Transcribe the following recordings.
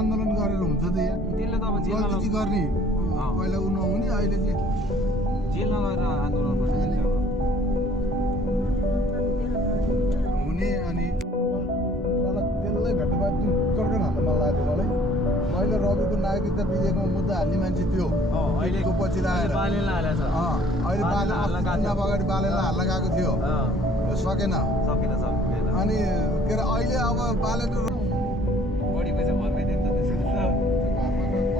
आन्दोलन गरेर हुन्छ त यहाँ त्यसले त अब जेलमा गल्ती गर्ने पहिला उ नहुने अहिले चाहिँ जेलमा गएर आन्दोलन गर्छ हुने अनि त्यसलाई भेट्नु भयो चर्कन हाल्न मन लाग्यो मलाई अहिले रविको नागरिकता विधेयकमा मुद्दा हाल्ने मान्छे त्यो अहिलेको पछि आएर बालेला हालेछ अहिले अगाडि बालेला हाल्न गएको थियो सकेन अनि के अरे अहिले अब बालेर बढी पैसा भर्मै दिन्छ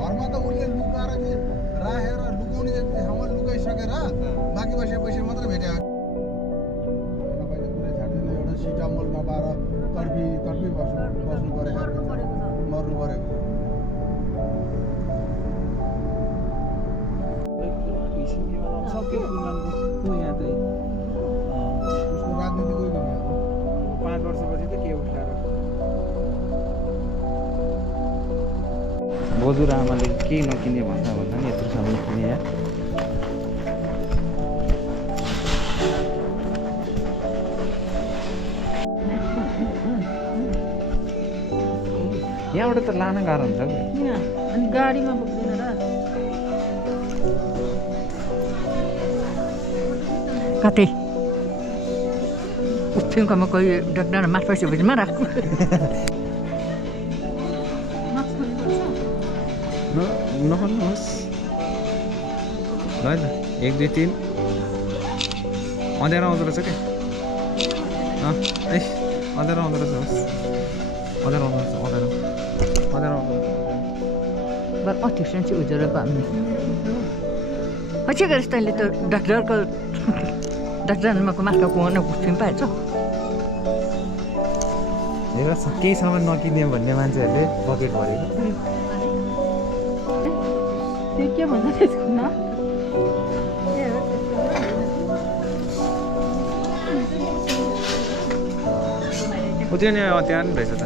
घरमा त उसले लुकाएर चाहिँ राखेर लुकाउने ठाउँमा लुकाइसकेर बाँकी पैसा मात्र भेट्यो पहिला पुरै छाड्दैन एउटा सिटामोल नपाएर तडपी बस्नु परेको मर्नु परेको सक्यो यहाँ त उसको राजनीति कोही पनि 5 वर्षपछि त के उठाएर बोजू र आमाले केही नकिने भन्दा नि यत्रो सामान किने या यहाँबाट त लान गाह्रो हुन्छ अनि गाडीमा बोक्दैन र कतै उठ्यौँमा कोही डक्टर मास पैसा भुजमा राख्नु नखोल्नुहोस् ल 1 2 3 अँध्यारो आउँदो रहेछ क्या अँध्यारो आउँदो रहेछ होस् अँध्यारो आउँदो रहेछ अँध्यारो बरु अध्यक्ष चाहिँ उज्यालो पाउने पछि गरेस् तैँले त डाक्टरको मासको कुहाउन उठ्यौँ पाएछ केही सामान नकिने भन्ने मान्छेहरूले बकेट भरेको त्यो के भन्छ त्यसको न त्यो नि त्यहाँ नि रहेछ त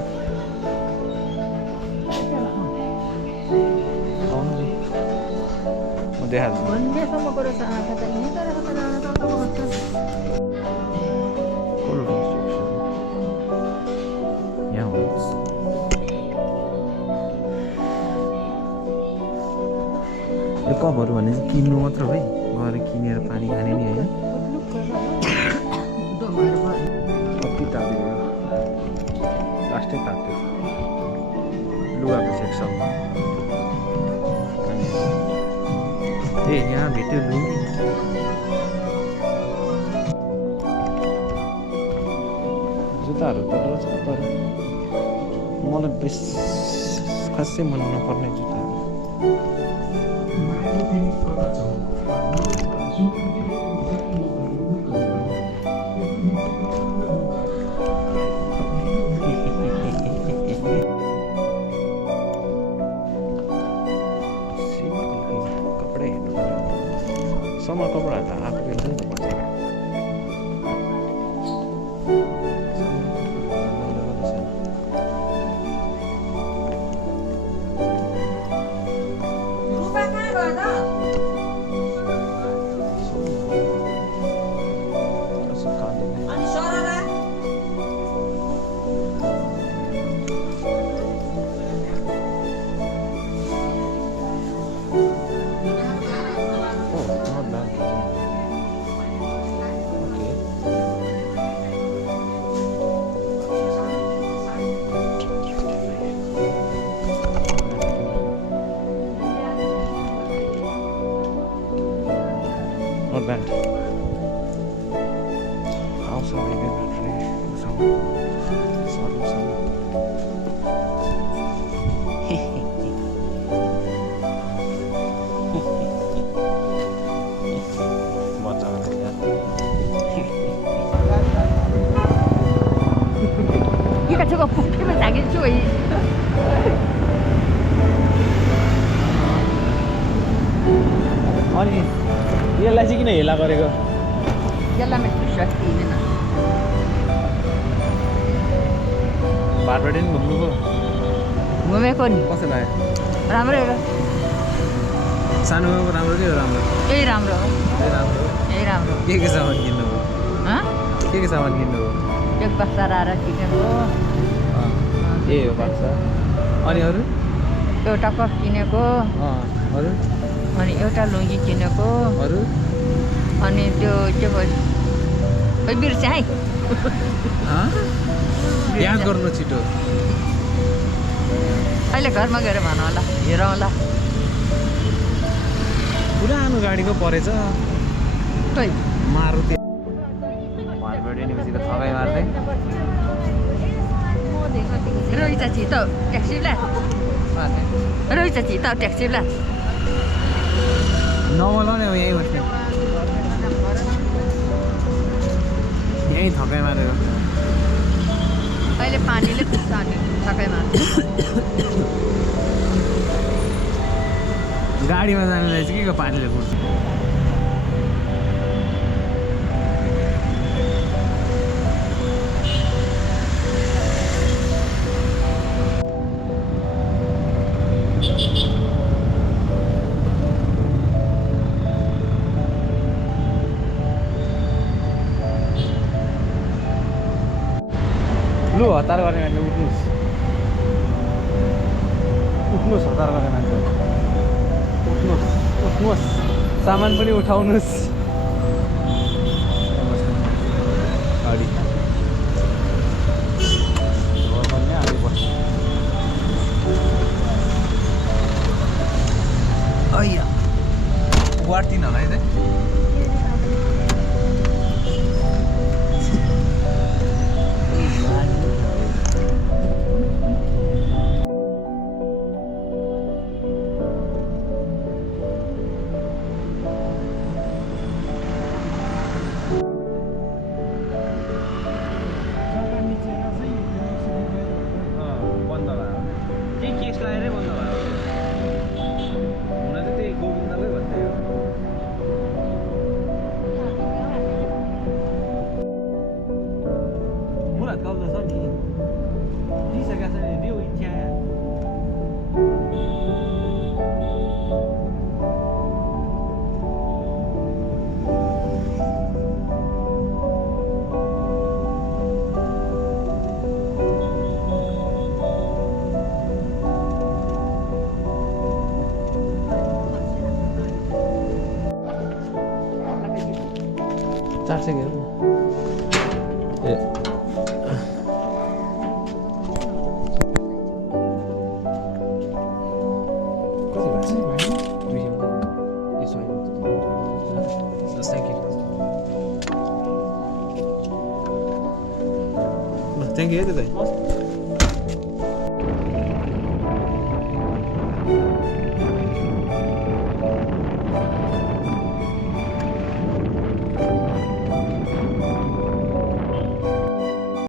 म देखाल्छु भन्नेसम्मको रहेछ आँखा त यहाँ हुनुहोस् यो कपहरू भने चाहिँ किन्नु मात्र है गएर किनेर पानी खाने नि होइन कति तात्यो लास्टै तात्यो लुगाको सेक्सन ए यहाँ भेट्यो लुङ्गी जुत्ताहरू त रहेछ तर मलाई बेस खासै मन नपर्ने जुत्ताहरू कपडा हेर्नु समर कपडा त आएको रहेछ नि त बजारमा Not bad. Also, maybe 이가 저거 붙으면 자기죠. अनि यसलाई चाहिँ किन हेला गरेको यसलाई शक्ति होइन बाटोबाट नि घुम्नुभयो घुमेको नि कसो लाग्यो राम्रो हो सानो राम्रो के राम्रो यही राम्रो हो राम्रो यही राम्रो के सामान किन्नुभयो के सामान किन्नुभयो एक बक्सा रारा किनेको ए हो बक्सा अनि अरू एउटा कप किनेको अरू अनि एउटा लुङ्गी किनेको अरू अनि त्यो के भयो ओइ बिर्स्या है याद गर्नु छिटो अहिले घरमा गएर भन होला हेरौँला पुरानो गाडीको परेछ खोइ मारुति घरबाट निस्केपछि थकाइ मार्दै रोही चाची त ट्याक्सीलाई रोही चाची त ट्याक्सीलाई नबोलाउने अब यहीँ बस्ने यहीँ थकाइ मारेर अहिले पानीले पुग्छ अनि थकाइ मार्छ गाडीमा जाने रहेछ के को पानीले पुग्छ लु हतार गर्ने मान्छे उठ्नुहोस् उठ्नुहोस् हतार गर्ने मान्छे उठ्नुहोस् उठ्नुहोस् सामान पनि उठाउनुहोस् गाडी अय्या वार्तिन होला है बन्द भयो केही केस लगाएरै बन्द भयो हुन चाहिँ त्यही गोविन्दकै भन्दै हो मुराद कब्जा छ नि दिइसकेको छ नि देऊ इच्छा चार सय हेर्नु ए कति भएको छ 200 थ्याङ्क यू है त